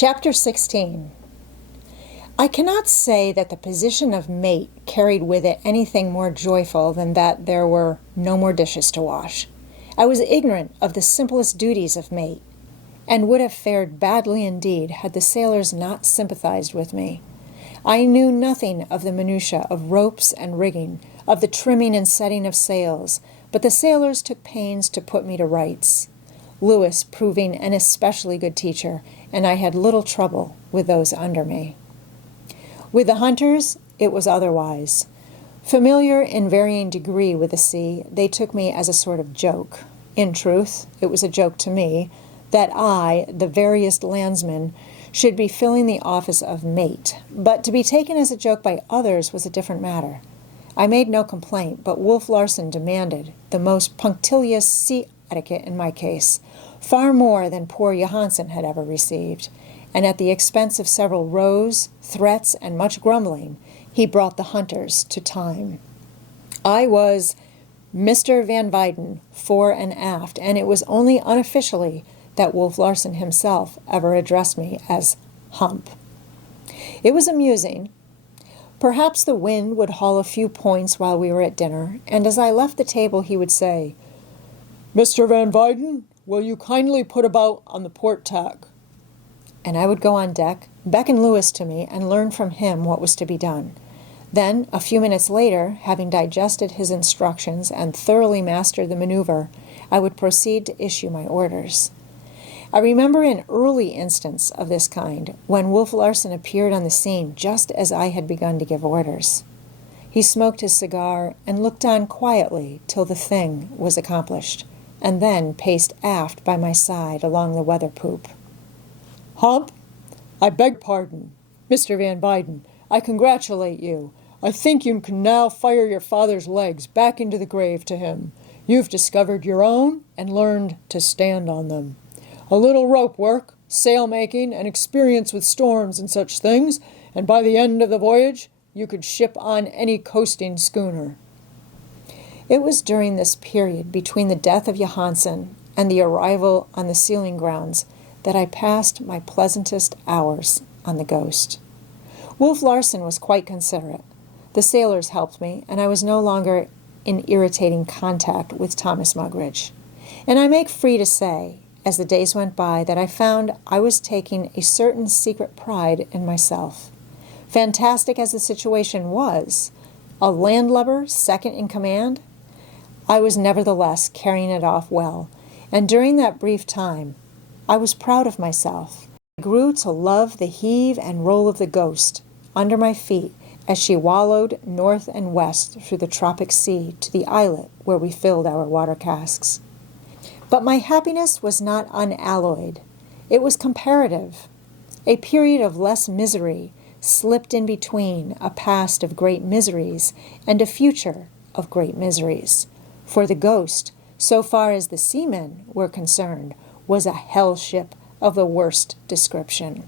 Chapter 16. I cannot say that the position of mate carried with it anything more joyful than that there were no more dishes to wash. I was ignorant of the simplest duties of mate, and would have fared badly indeed had the sailors not sympathized with me. I knew nothing of the minutiae of ropes and rigging, of the trimming and setting of sails, but the sailors took pains to put me to rights. Lewis proving an especially good teacher, and I had little trouble with those under me. With the hunters, it was otherwise. Familiar in varying degree with the sea, they took me as a sort of joke. In truth, it was a joke to me that I, the veriest landsman, should be filling the office of mate, but to be taken as a joke by others was a different matter. I made no complaint, but Wolf Larson demanded the most punctilious sea etiquette in my case, far more than poor Johansen had ever received, and at the expense of several rows, threats, and much grumbling, he brought the hunters to time. I was Mr. Van Weyden fore and aft, and it was only unofficially that Wolf Larson himself ever addressed me as Hump. It was amusing. Perhaps the wind would haul a few points while we were at dinner, and as I left the table he would say, "Mr. Van Weyden, will you kindly put about on the port tack?" And I would go on deck, beckon Lewis to me, and learn from him what was to be done. Then, a few minutes later, having digested his instructions and thoroughly mastered the maneuver, I would proceed to issue my orders. I remember an early instance of this kind, when Wolf Larson appeared on the scene just as I had begun to give orders. He smoked his cigar and looked on quietly till the thing was accomplished, and then paced aft by my side along the weather poop. "Hump, I beg pardon. Mr. Van Weyden, I congratulate you. I think you can now fire your father's legs back into the grave to him. You've discovered your own and learned to stand on them. A little rope work, sail-making, and experience with storms and such things, and by the end of the voyage, you could ship on any coasting schooner." It was during this period between the death of Johansen and the arrival on the sealing grounds that I passed my pleasantest hours on the Ghost. Wolf Larson was quite considerate. The sailors helped me, and I was no longer in irritating contact with Thomas Mugridge. And I make free to say, as the days went by, that I found I was taking a certain secret pride in myself. Fantastic as the situation was, a landlubber second in command, I was nevertheless carrying it off well, and during that brief time, I was proud of myself. I grew to love the heave and roll of the Ghost under my feet as she wallowed north and west through the tropic sea to the islet where we filled our water casks. But my happiness was not unalloyed. It was comparative. A period of less misery slipped in between a past of great miseries and a future of great miseries. For the Ghost, so far as the seamen were concerned, was a hell ship of the worst description.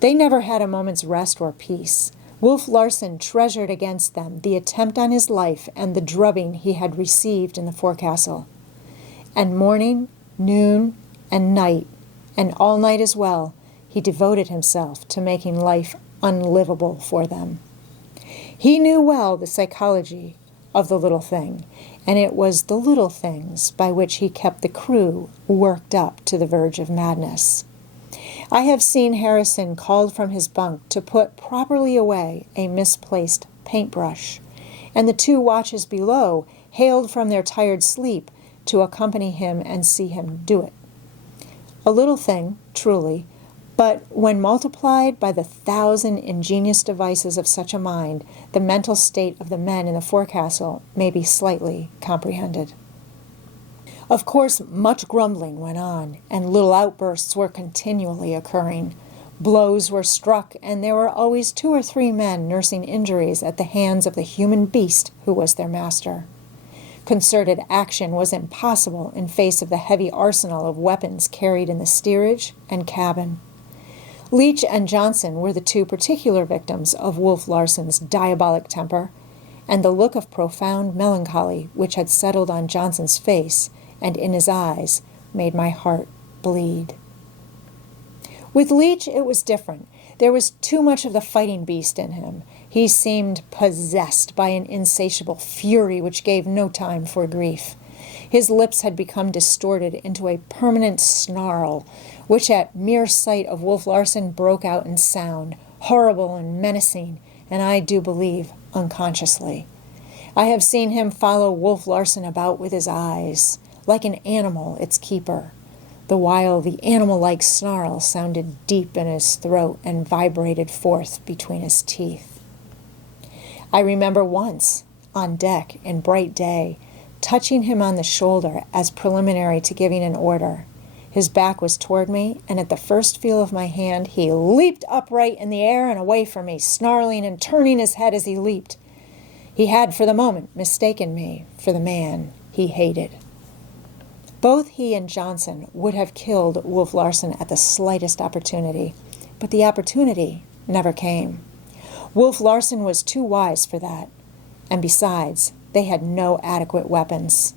They never had a moment's rest or peace. Wolf Larson treasured against them the attempt on his life and the drubbing he had received in the forecastle. And morning, noon, and night, and all night as well, he devoted himself to making life unlivable for them. He knew well the psychology of the little thing, and it was the little things by which he kept the crew worked up to the verge of madness. I have seen Harrison called from his bunk to put properly away a misplaced paintbrush, and the two watches below hailed from their tired sleep to accompany him and see him do it. A little thing, truly, but when multiplied by the 1,000 ingenious devices of such a mind, the mental state of the men in the forecastle may be slightly comprehended. Of course, much grumbling went on, and little outbursts were continually occurring. Blows were struck, and there were always 2 or 3 men nursing injuries at the hands of the human beast who was their master. Concerted action was impossible in face of the heavy arsenal of weapons carried in the steerage and cabin. Leach and Johnson were the 2 particular victims of Wolf Larson's diabolic temper, and the look of profound melancholy which had settled on Johnson's face and in his eyes made my heart bleed. With Leech, it was different. There was too much of the fighting beast in him. He seemed possessed by an insatiable fury which gave no time for grief. His lips had become distorted into a permanent snarl, which at mere sight of Wolf Larson broke out in sound, horrible and menacing, and I do believe unconsciously. I have seen him follow Wolf Larson about with his eyes, like an animal its keeper, the while the animal-like snarl sounded deep in his throat and vibrated forth between his teeth. I remember once, on deck in bright day, touching him on the shoulder as preliminary to giving an order. His back was toward me, and at the first feel of my hand, he leaped upright in the air and away from me, snarling and turning his head as he leaped. He had, for the moment, mistaken me for the man he hated. Both he and Johnson would have killed Wolf Larson at the slightest opportunity, but the opportunity never came. Wolf Larson was too wise for that, and besides, they had no adequate weapons.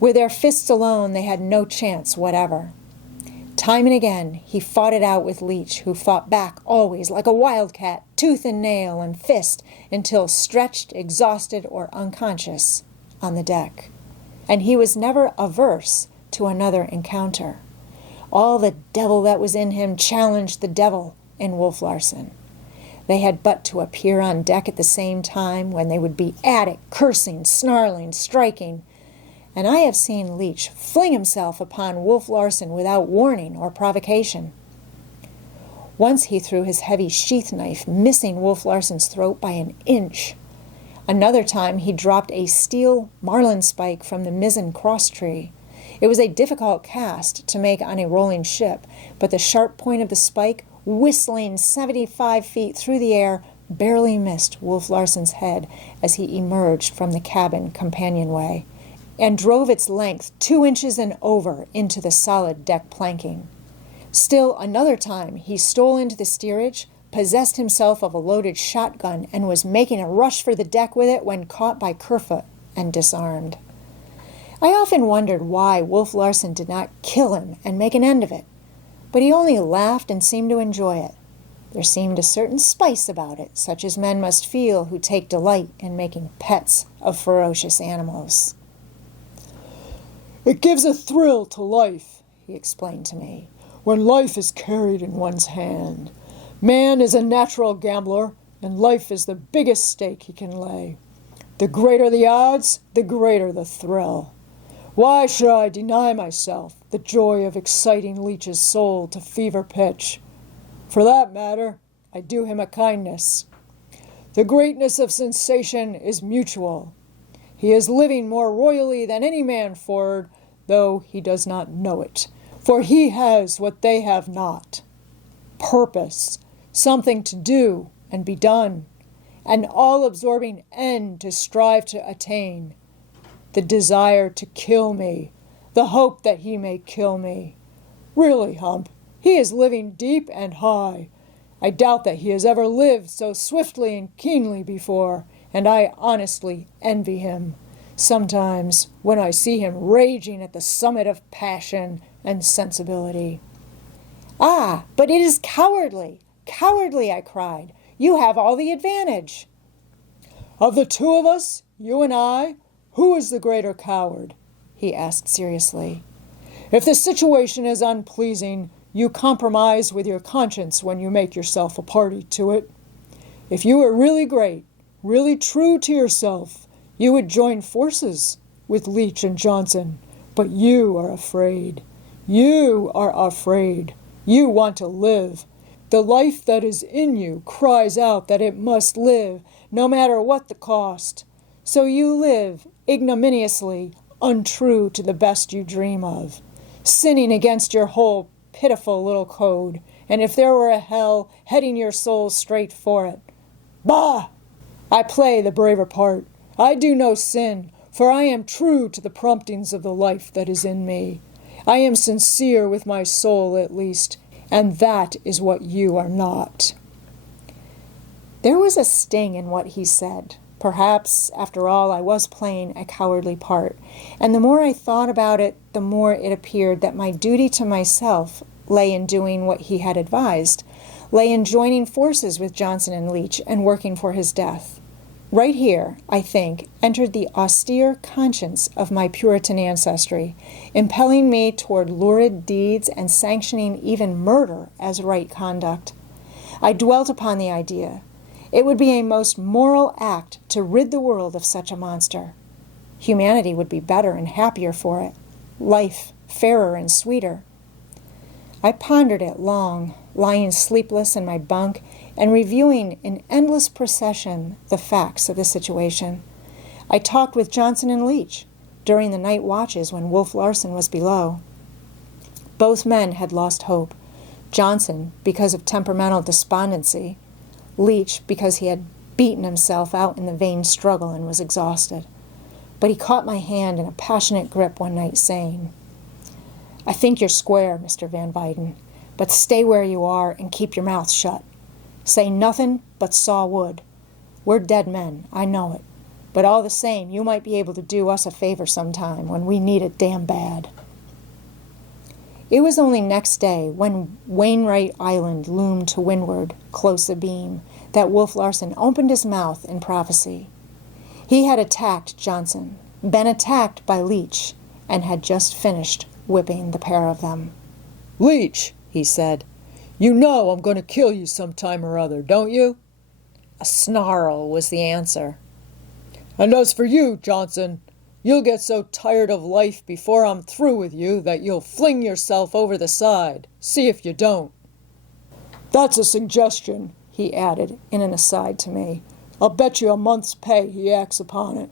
With their fists alone, they had no chance whatever. Time and again, he fought it out with Leech, who fought back always like a wildcat, tooth and nail and fist, until stretched, exhausted, or unconscious on the deck. And he was never averse to another encounter. All the devil that was in him challenged the devil in Wolf Larson. They had but to appear on deck at the same time, when they would be at it, cursing, snarling, striking. And I have seen Leech fling himself upon Wolf Larson without warning or provocation. Once he threw his heavy sheath knife, missing Wolf Larson's throat by an inch. Another time he dropped a steel marlin spike from the mizzen crosstree. It was a difficult cast to make on a rolling ship, but the sharp point of the spike, whistling 75 feet through the air, barely missed Wolf Larson's head as he emerged from the cabin companionway, and drove its length 2 inches and over into the solid deck planking. Still another time he stole into the steerage, possessed himself of a loaded shotgun, and was making a rush for the deck with it when caught by Kerfoot and disarmed. I often wondered why Wolf Larson did not kill him and make an end of it, but he only laughed and seemed to enjoy it. There seemed a certain spice about it, such as men must feel who take delight in making pets of ferocious animals. "It gives a thrill to life," he explained to me, "when life is carried in one's hand. Man is a natural gambler, and life is the biggest stake he can lay. The greater the odds, the greater the thrill. Why should I deny myself the joy of exciting Leech's soul to fever pitch? For that matter, I do him a kindness. The greatness of sensation is mutual. He is living more royally than any man forward, though he does not know it, for he has what they have not: purpose, something to do and be done, an all-absorbing end to strive to attain, the desire to kill me, the hope that he may kill me. Really, Hump, he is living deep and high. I doubt that he has ever lived so swiftly and keenly before, and I honestly envy him sometimes when I see him raging at the summit of passion and sensibility." "Ah, but it is cowardly, cowardly," I cried. "You have all the advantage." "Of the two of us, you and I, who is the greater coward?" he asked seriously. "If the situation is unpleasing, you compromise with your conscience when you make yourself a party to it. If you were really great, really true to yourself, you would join forces with Leech and Johnson, but you are afraid. You are afraid. You want to live. The life that is in you cries out that it must live, no matter what the cost. So you live ignominiously, untrue to the best you dream of, sinning against your whole pitiful little code, and if there were a hell, heading your soul straight for it. Bah! I play the braver part. I do no sin, for I am true to the promptings of the life that is in me. I am sincere with my soul, at least, and that is what you are not." There was a sting in what he said. Perhaps, after all, I was playing a cowardly part, and the more I thought about it, the more it appeared that my duty to myself lay in doing what he had advised, lay in joining forces with Johnson and Leach and working for his death. Right here, I think, entered the austere conscience of my Puritan ancestry, impelling me toward lurid deeds and sanctioning even murder as right conduct. I dwelt upon the idea. It would be a most moral act to rid the world of such a monster. Humanity would be better and happier for it, life fairer and sweeter. I pondered it long, lying sleepless in my bunk and reviewing in endless procession the facts of the situation. I talked with Johnson and Leach during the night watches when Wolf Larson was below. Both men had lost hope, Johnson because of temperamental despondency, Leach because he had beaten himself out in the vain struggle and was exhausted. But he caught my hand in a passionate grip one night, saying, "I think you're square, Mr. Van Weyden, but stay where you are and keep your mouth shut. Say nothing but saw wood. We're dead men, I know it, but all the same, you might be able to do us a favor sometime when we need it damn bad." It was only next day, when Wainwright Island loomed to windward, close abeam, that Wolf Larson opened his mouth in prophecy. He had attacked Johnson, been attacked by Leach, and had just finished whipping the pair of them. "Leach," he said, "you know I'm going to kill you sometime or other, don't you?" A snarl was the answer. "And as for you, Johnson, you'll get so tired of life before I'm through with you that you'll fling yourself over the side. See if you don't." "That's a suggestion," he added in an aside to me. "I'll bet you a month's pay he acts upon it."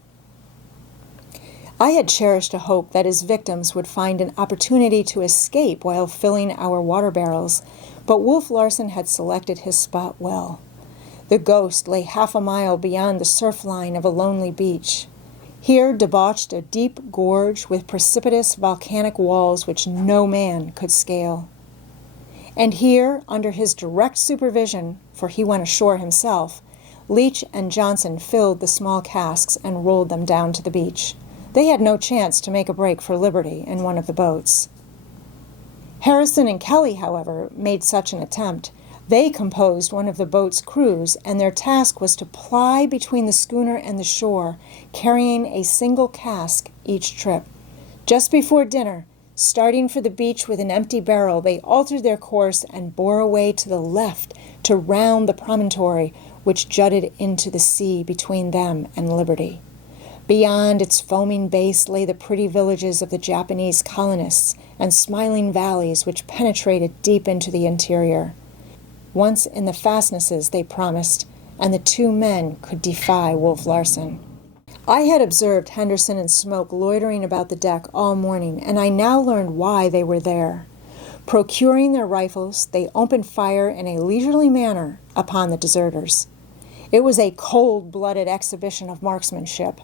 I had cherished a hope that his victims would find an opportunity to escape while filling our water barrels, but Wolf Larson had selected his spot well. The ghost lay half a mile beyond the surf line of a lonely beach. Here debauched a deep gorge with precipitous volcanic walls which no man could scale. And here, under his direct supervision, for he went ashore himself, Leach and Johnson filled the small casks and rolled them down to the beach. They had no chance to make a break for liberty in one of the boats. Harrison and Kelly, however, made such an attempt. They composed one of the boat's crews, and their task was to ply between the schooner and the shore, carrying a single cask each trip. Just before dinner, starting for the beach with an empty barrel, they altered their course and bore away to the left to round the promontory which jutted into the sea between them and liberty. Beyond its foaming base lay the pretty villages of the Japanese colonists and smiling valleys which penetrated deep into the interior. Once in the fastnesses, they promised, and the two men could defy Wolf Larson. I had observed Henderson and Smoke loitering about the deck all morning, and I now learned why they were there. Procuring their rifles, they opened fire in a leisurely manner upon the deserters. It was a cold-blooded exhibition of marksmanship.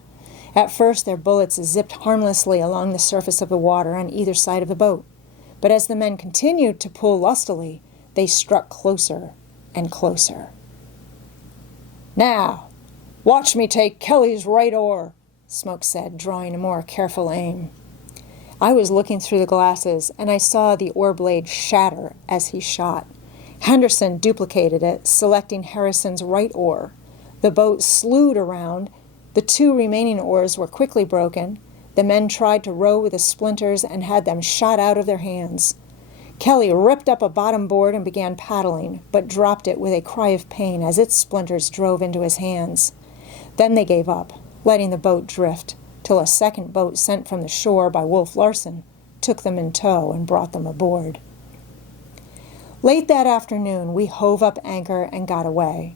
At first, their bullets zipped harmlessly along the surface of the water on either side of the boat, but as the men continued to pull lustily, they struck closer and closer. "Now, watch me take Kelly's right oar," Smoke said, drawing a more careful aim. I was looking through the glasses, and I saw the oar blade shatter as he shot. Henderson duplicated it, selecting Harrison's right oar. The boat slewed around. The two remaining oars were quickly broken. The men tried to row with the splinters and had them shot out of their hands. Kelly ripped up a bottom board and began paddling, but dropped it with a cry of pain as its splinters drove into his hands. Then they gave up, letting the boat drift, till a second boat sent from the shore by Wolf Larson took them in tow and brought them aboard. Late that afternoon, we hove up anchor and got away.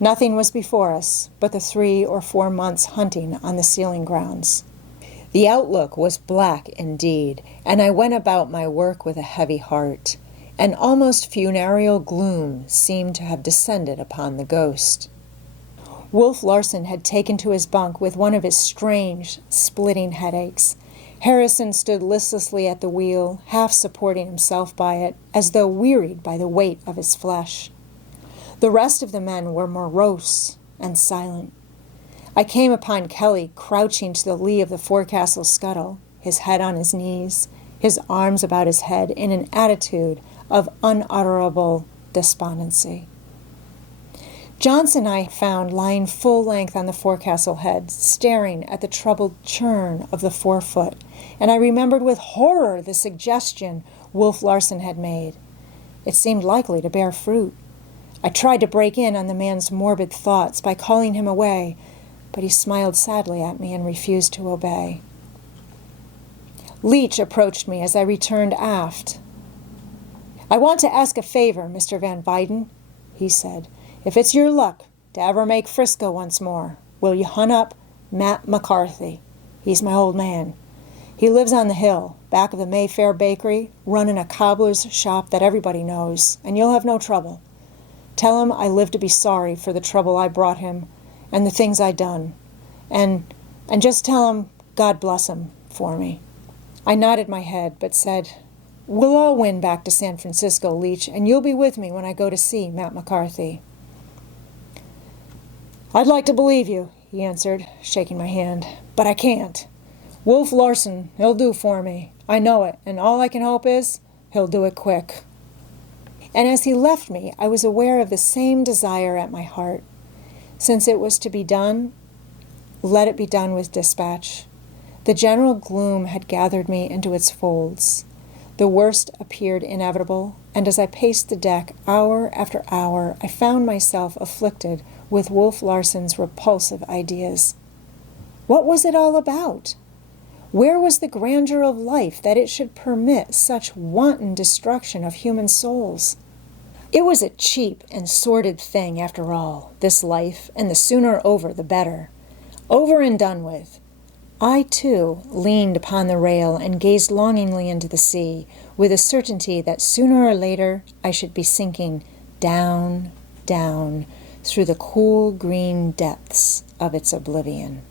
Nothing was before us but the 3 or 4 months' hunting on the sealing grounds. The outlook was black indeed, and I went about my work with a heavy heart. An almost funereal gloom seemed to have descended upon the ghost. Wolf Larson had taken to his bunk with one of his strange, splitting headaches. Harrison stood listlessly at the wheel, half supporting himself by it, as though wearied by the weight of his flesh. The rest of the men were morose and silent. I came upon Kelly crouching to the lee of the forecastle scuttle, his head on his knees, his arms about his head in an attitude of unutterable despondency. Johnson I found lying full length on the forecastle head, staring at the troubled churn of the forefoot, and I remembered with horror the suggestion Wolf Larson had made. It seemed likely to bear fruit. I tried to break in on the man's morbid thoughts by calling him away, but he smiled sadly at me and refused to obey. Leach approached me as I returned aft. "I want to ask a favor, Mr. Van Weyden," he said. "If it's your luck to ever make Frisco once more, will you hunt up Matt McCarthy? He's my old man. He lives on the hill, back of the Mayfair Bakery, running a cobbler's shop that everybody knows, and you'll have no trouble. Tell him I live to be sorry for the trouble I brought him and the things I done. And just tell him God bless him for me." I nodded my head, but said, "We'll all win back to San Francisco, Leach, and you'll be with me when I go to see Matt McCarthy." "I'd like to believe you," he answered, shaking my hand, "but I can't. Wolf Larson, he'll do for me. I know it, and all I can hope is he'll do it quick." And as he left me, I was aware of the same desire at my heart. Since it was to be done, let it be done with dispatch. The general gloom had gathered me into its folds. The worst appeared inevitable, and as I paced the deck hour after hour, I found myself afflicted with Wolf Larson's repulsive ideas. What was it all about? Where was the grandeur of life that it should permit such wanton destruction of human souls? It was a cheap and sordid thing, after all, this life, and the sooner over the better. Over and done with. I, too, leaned upon the rail and gazed longingly into the sea, with a certainty that sooner or later I should be sinking down, down, through the cool green depths of its oblivion.